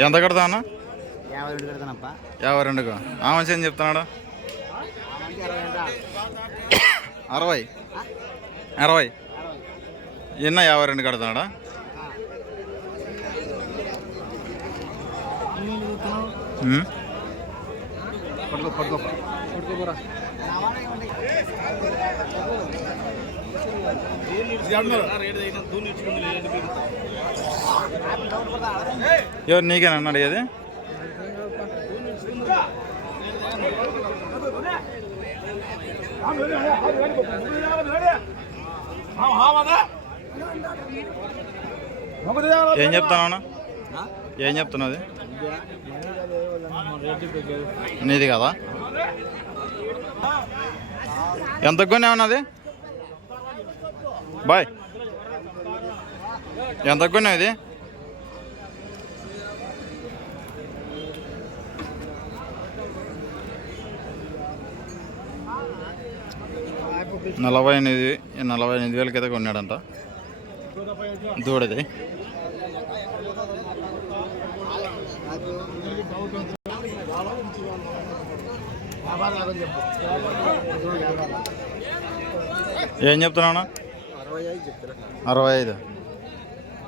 ఎంత కడతా అన్న యాభై రెండుకు ఆ మనిషి ఏం చెప్తున్నాడు అరవై అరవై ఎన్న యాభై రెండు కడతాడా. పడుకో పడుకో పడుకోరా ఎవరు నీకేనా అడిగేది? ఏం చెప్తాను ఏం చెప్తున్నది? నీది కదా? ఎంత కొనే ఉన్నది బాయ్. ఎంత కొన్నావు ఇది? నలభై ఎనిమిది నలభై ఎనిమిది వేలకి అయితే కొన్నాడంట. దూడది. ఏం చెప్తున్నావు అరవై ఐదు.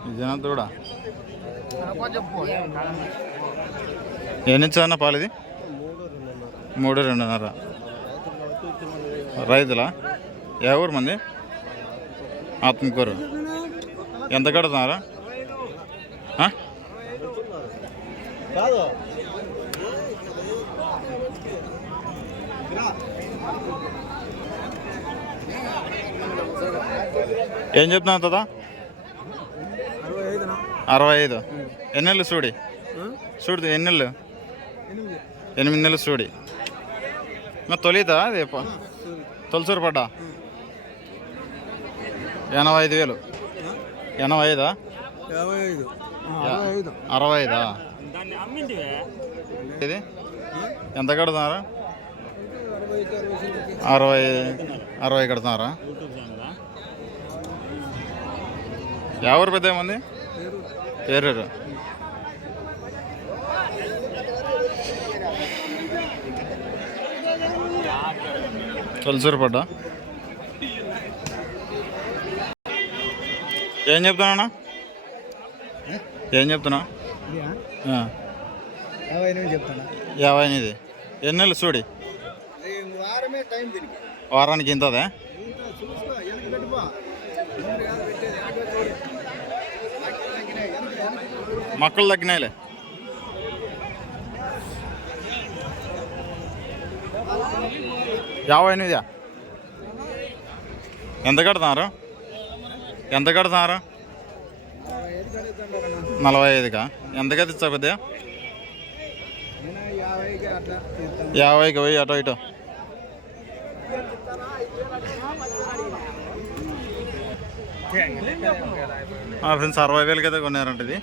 చెప్తారా దూడ ఎన్ని ఇచ్చా పాలు ఇది? మూడు రెండున్నర. రైతులా? ఏ ఊరు మంది? ఆత్మకూరు. ఎంత కడుతున్నారా? ఏం చెప్తున్నావు కదా అరవై ఐదు ఎన్ని నెలలు చూడి చూడు ఎన్ని నెలలు ఎనిమిది నెలలు చూడి మరి తొలిదా అది? తొలసూరు పడ్డా? ఎనభై ఐదు వేలు. ఎనభై ఐదా యాభై ఐదు అరవై ఐదు అరవై ఐదా ఇది? ఎంత కడుతున్నారా? అరవై అరవై కడుతున్నారా? ఎవరు పెద్ద ఏముంది పేరు తొలసూరు పడ్డా ఏం చెప్తున్నా ఏం చెప్తున్నా. యాభై ఎనిమిది. ఎన్ని నెలలు చూడి వారమే టైం వారానికి ఇంతదే. మొక్కలు తగ్గినాయిలే. యాభై ఎనిమిదా ఎంత కడుతున్నారు ఎంత అన్న. నలభై ఐదుగా ఎంతకైతే ఇచ్చా తీస్తాను. యాభైకి పోయి అటో ఇటో. ఫ్రెండ్స్ అరవై వేలకి అయితే కొన్నారంట ఇది.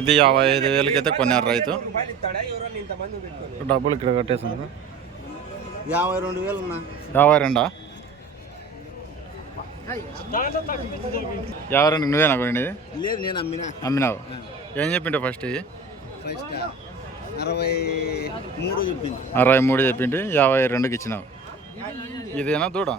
ఇది యాభై ఐదు వేలకి అయితే కొన్నారు రైతు. డబ్బులు ఇక్కడ కట్టేసాను యాభై రెండు వేలు యాభై రెండా? యాభై రెండు నువ్వేనా కొనిది? లేదు నేను అమ్మినా. అమ్మినావు? ఏం చెప్పింటే ఫస్ట్ ఇది? ఫస్ట్ అరవై మూడు చెప్పింది. అరవై మూడు చెప్పింటి యాభై రెండుకి ఇచ్చినావు. ఇదేనా దూడ?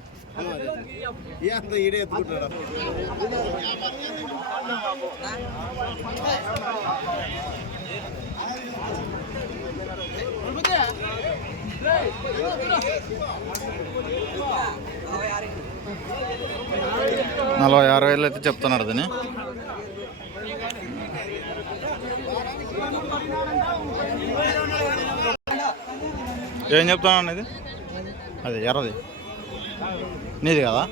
నలభై ఆరు వేలు అయితే చెప్తున్నాడు దీన్ని. ఏం చెప్తాను ఇది? అది ఎర్రది. నీది కదా?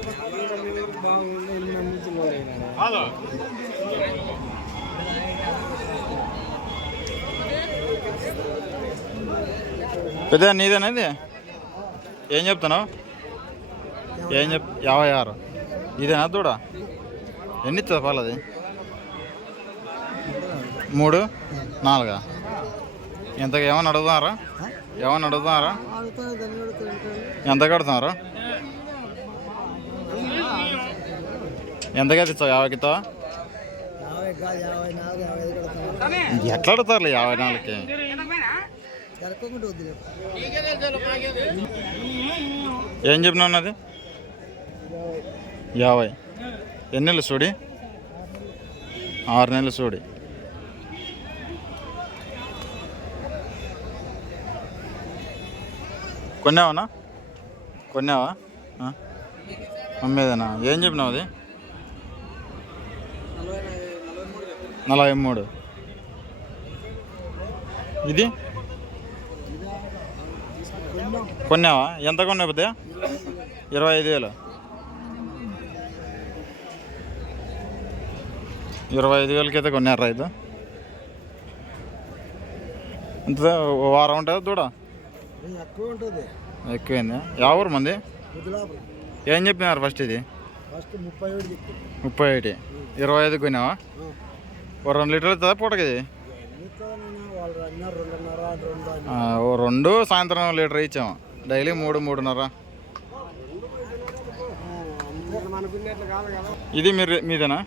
పెద్ద నీదేనా ఇది? ఏం చెప్తున్నావు? ఏం చెప్ యాభై ఆరు. ఇదేనా దూడ? ఎన్ని ఇస్తుంది అది మూడు? నాలుగా? ఎంత ఏమన్నా అడుగుతున్నారా? ఏమన్నా అడుగుతున్నారా? ఎంత కడుతున్నారా? ఎంతకైతే ఇస్తావు యాభైకి యాభై ఎట్లా అడుగుతారులే యాభై నాలుగుకి? ఏం చెప్పినావు నాది యాభై. ఎన్ని నెలలు చూడి ఆరు నెలలు చూడి కొన్నావనా? కొన్నావా? అమ్మేదేనా? ఏం చెప్పినావు అది? నలభై మూడు. ఇది? కొన్నావా? ఎంత కొన్నావు ఇరవై ఐదు వేలు. ఇరవై ఐదు వేలకైతే కొన్నారు రైతు? ఇంత వారం ఉంటుందా దూడ? ఎక్కువ ఉంటుంది. ఎక్కువైంది? యా ఊరు మంది? ఏం చెప్పినారు ఫస్ట్ ఇది? ఫస్ట్ ముప్పై చెప్పి ముప్పై ఒకటి ఇరవై ఐదు కొన్నావా ఓ రెండు లీటర్లు అవుతుందా పూటకి ఇది? ఓ రెండు సాయంత్రం లీటర్ ఇచ్చాము డైలీ మూడు మూడున్నర. ఇది మీరు మీదేనా.